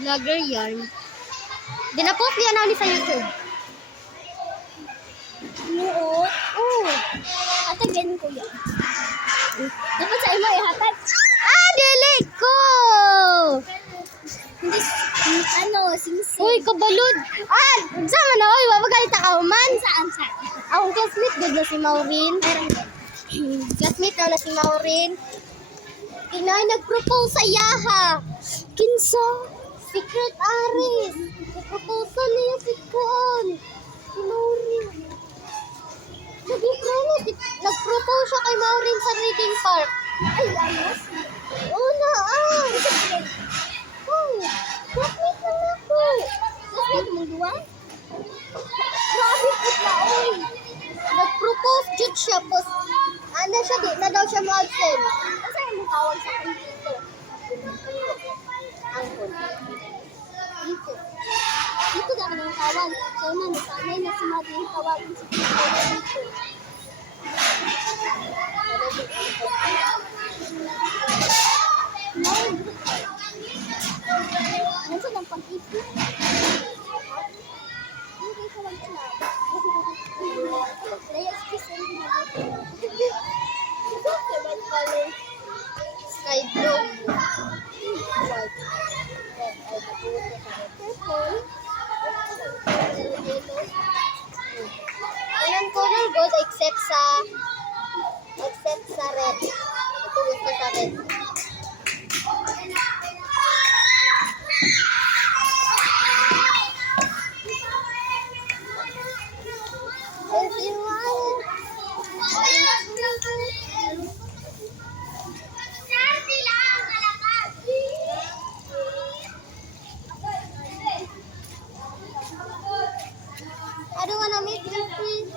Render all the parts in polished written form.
Vlogger yarn. Dinapost niya na ni sa YouTube. Nuot. Oh. Ate, ganun ko yan. Dapat sa imo ihatag. Dili ko! Hindi, singsing. Uy, kabalod! Sama na, uy, mapagalit ako man. Saan? Ako classmate good na si Maureen. Classmate na si Maureen. Inay, nag-propose sa Yaha. Kinsa? Secret Aris. Nag-propose niya si Kuan. Si Maureen. Nag-propose siya kay Maureen sa reading park. Ay, ayos. Una, Uy, classmate na ako. Classmate mong duwa? Grabe po na, oy. Nag-propose jud siya, pos. Ano siya, di na daw siya mag-send. Kasi yung tawag sa akin dito. Angkol. Dito. Dito na kami tawag. So, nasanay na si Madi yung tawagin si Tito dito. Nasa ng pag-ipit. Hindi ka lang siya. Layas kiss ang ginagawa. Sky blue. White. Red. Ay, purple. Ilan color good except sa red. Ito gusto sa red. If you want I don't wanna make you please.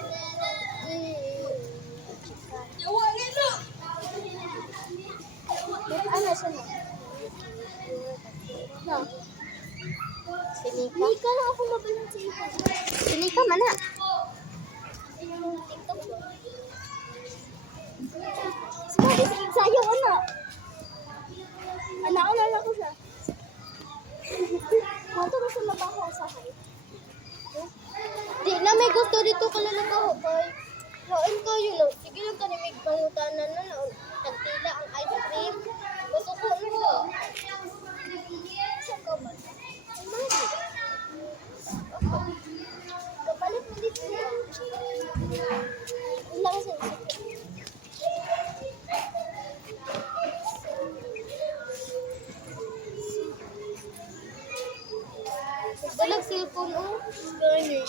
Ano siya na? No. Sinika. Hindi ka lang ako mabalang sa iyo. Sinika man na. TikTok ko. Sa'yo, ano? Alala ko siya. Mato ko sa mabaho sa hay. Di na may gusto dito kalalabaho boy. Lain kayo lang. Sige lang ka ni may pangutanan na lang. Tagtila ang ice cream. Gusto ko mo. Saan ka ba? Kapalit mo dito niya. Ilang sa Dalag cellphone oh. Gani.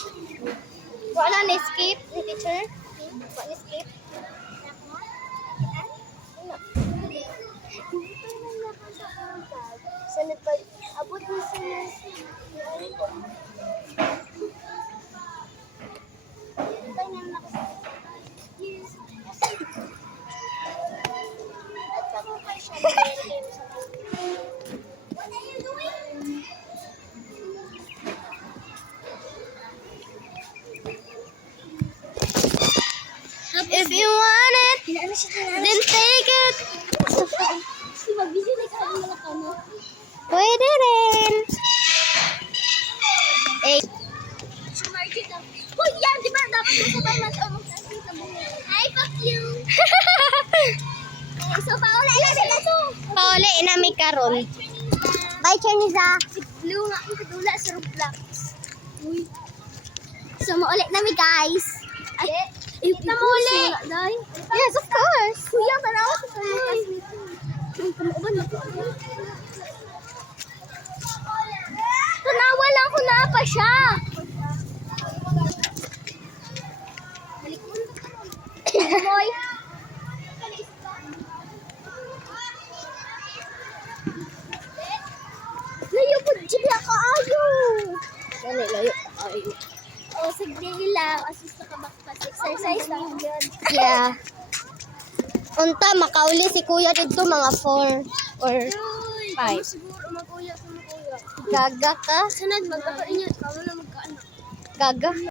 Wala na escape ni teacher. Wala na escape. Sanad pa. Abot mo sa If you want it, then take it. Mag-busy na ka ang mga kano. Pwede rin. Eh, Sa market lang. Hoy, yan! Di ba dapat masabay mas o magsasin sa buhay? Hi, fuck you! So, paula ilan na to? pauli na may karon. Bye, Chinisa. Blue nga ang kadula sa Roblox. Uy. So, maulit na mi guys. Ay, Kita mo uli. Yes, of course. Kuya, tanawa sa kanya. Kamuuban mo. Tanawa lang ko na pa siya. Boy. Layo po, Jibya ka ayo. Dali, layo. Ay. O, sige lang. Assist ka bakpas. Exercise lang yun. Yeah. Unta, makauli si kuya dito mga 4 or Uy, 5. siguro maguya sa maguya. Gaga ka? Sanad, magkakain niya. Kamu na magkaan. Gaga.